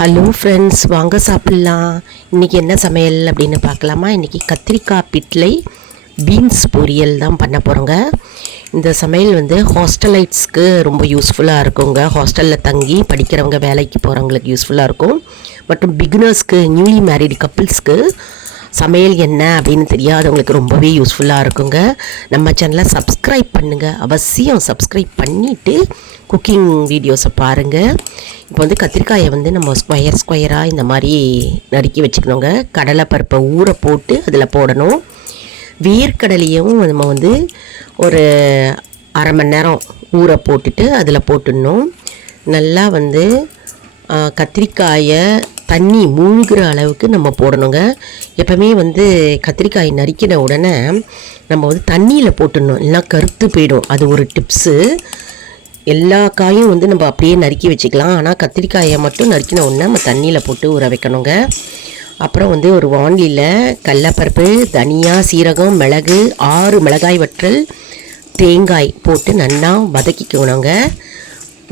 Hello friends, வாங்க சாப்பிட்லாம். இன்றைக்கி என்ன சமையல் அப்படின்னு பார்க்கலாமா? இன்றைக்கி கத்திரிக்காய் பிட்லை பீன்ஸ் பொரியல் தான் பண்ண போகிறோங்க. இந்த சமையல் ஹாஸ்டலைட்ஸ்க்கு ரொம்ப யூஸ்ஃபுல்லாக இருக்குங்க. ஹாஸ்டலில் தங்கி படிக்கிறவங்க, வேலைக்கு போகிறவங்களுக்கு யூஸ்ஃபுல்லாக இருக்கும். மற்றும் பிகினர்ஸ்க்கு, நியூலி மேரிடு கப்புள்ஸ்க்கு சமையல் என்ன அப்படின்னு தெரியாதவங்களுக்கு ரொம்பவே யூஸ்ஃபுல்லாக இருக்குங்க. நம்ம சேனலை சப்ஸ்கிரைப் பண்ணுங்கள், அவசியம் சப்ஸ்கிரைப் பண்ணிவிட்டு குக்கிங் வீடியோஸை பாருங்கள். இப்போ கத்திரிக்காயை நம்ம ஸ்கொயராக இந்த மாதிரி நறுக்கி வச்சுக்கணுங்க. கடலைப்பருப்பை ஊற போட்டு அதில் போடணும். வேர்க்கடலையும் நம்ம ஒரு அரை மணி நேரம் ஊற போட்டுட்டு அதில் போட்டுடணும். நல்லா கத்திரிக்காயை தண்ணி மூழ்கிற அளவுக்கு நம்ம போடணுங்க. எப்போவுமே கத்திரிக்காய் நறுக்கின உடனே நம்ம தண்ணியில் போட்டுடணும், இல்லைனா கருத்து போயிடும். அது ஒரு டிப்ஸு. எல்லா காயும் நம்ம அப்படியே நறுக்கி வச்சுக்கலாம். ஆனால் கத்திரிக்காயை மட்டும் நறுக்கின உடனே நம்ம தண்ணியில் போட்டு ஊற வைக்கணுங்க. அப்புறம் ஒரு வாண்டியில் கடலைப்பருப்பு, தனியா, சீரகம், மிளகு, 6 மிளகாய் வற்றல், தேங்காய் போட்டு நல்லா வதக்கிக்கணுங்க.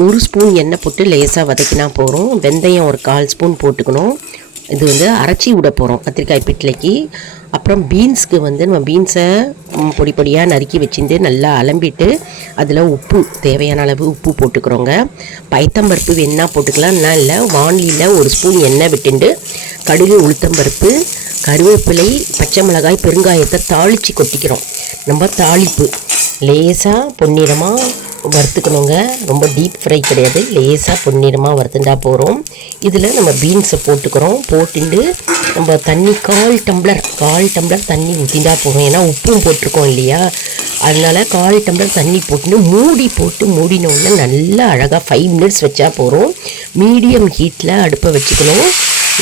1 ஸ்பூன் எண்ணெய் போட்டு லேசாக வதக்கினா போகிறோம். வெந்தயம் ஒரு 1/4 ஸ்பூன் போட்டுக்கணும். இது அரைச்சி விட போகிறோம் கத்திரிக்காய் பிட்லைக்கு. அப்புறம் பீன்ஸ்க்கு நம்ம பீன்ஸை பொடி பொடியாக நறுக்கி வச்சுட்டு நல்லா அலம்பிட்டு அதில் உப்பு, தேவையான அளவு உப்பு போட்டுக்கிறோங்க. பைத்தம்பருப்பு வேணா போட்டுக்கலாம், என்ன இல்லை. வானிலியில் 1 ஸ்பூன் எண்ணெய் விட்டுண்டு கடுகு, உளுத்தம்பருப்பு, கருவேப்பிலை, பச்சை மிளகாய், பெருங்காயத்தை தாளித்து கொட்டிக்கிறோம். நம்ம தாளிப்பு லேசாக பொன்னிறமாக வறுத்துக்கணுங்க. ரொம்ப டீப் ஃப்ரை கிடையாது, லேசாக பொன்னிறமாக வறுத்துட்டா போகிறோம். இதில் நம்ம பீன்ஸை போட்டுக்கிறோம். போட்டுட்டு நம்ம தண்ணி 1/4 டம்ளர் தண்ணி ஊற்றிண்டா போகிறோம். ஏன்னா உப்பும் போட்டிருக்கோம் இல்லையா, அதனால் 1/4 டம்ளர் தண்ணி போட்டுன்னு மூடினோடனே நல்லா அழகாக 5 மினிட்ஸ் வச்சா போகிறோம். மீடியம் ஹீட்டில் அடுப்பை வச்சுக்கணும்.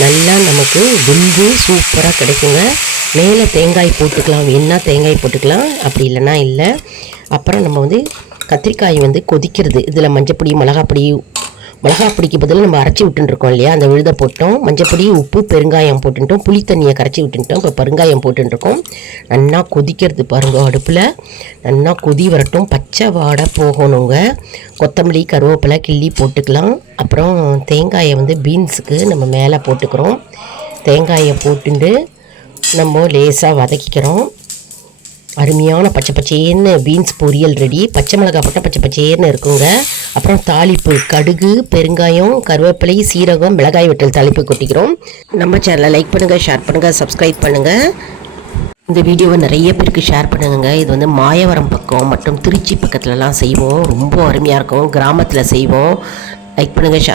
நல்லா நமக்கு வெந்து சூப்பராக கிடைக்குங்க. மேலே தேங்காய் போட்டுக்கலாம், வேணா தேங்காய் போட்டுக்கலாம், அப்படி இல்லைன்னா இல்லை. அப்புறம் நம்ம கத்திரிக்காய் கொதிக்கிறது. இதில் மஞ்சப்பொடி, மிளகாப்பொடிக்கு பதில் நம்ம அரைச்சி விட்டுருக்கோம் இல்லையா, அந்த விழுத போட்டோம். மஞ்சப்பொடி, உப்பு, பெருங்காயம் போட்டுட்டோம். புளி தண்ணியை கரைச்சி விட்டுட்டோம். இப்போ பெருங்காயம் போட்டுருக்கோம். நல்லா கொதிக்கிறது பாருங்க. அடுப்பில் நல்லா கொதி வரட்டும், பச்சை வாடை போகணுங்க. கொத்தமல்லி, கருவேப்பிலை கிள்ளி போட்டுக்கலாம். அப்புறம் தேங்காயை பீன்ஸுக்கு நம்ம மேலே போட்டுக்கிறோம். தேங்காயை போட்டுட்டு நம்ம லேசாக வதக்கிக்கிறோம். அருமையான பச்சை பச்சேர்னு பீன்ஸ் பொரியல் ரெடி. பச்சை மிளகாய் போட்டால் பச்சை பச்சேர்னு இருக்குங்க. அப்புறம் தாளிப்பு, கடுகு, பெருங்காயம், கருவேப்பிலை, சீரகம், மிளகாய் வற்றல் தாளிப்பு கொட்டிக்கிறோம். நம்ம சேனலை லைக் பண்ணுங்கள், ஷேர் பண்ணுங்கள், சப்ஸ்கிரைப் பண்ணுங்கள். இந்த வீடியோவை நிறைய பேருக்கு ஷேர் பண்ணுங்க. இது மாயவரம் பக்கம் மற்றும் திருச்சி பக்கத்துலலாம் செய்வோம். ரொம்ப அருமையாக இருக்கும். கிராமத்தில் செய்வோம். லைக் பண்ணுங்கள், ஷேர்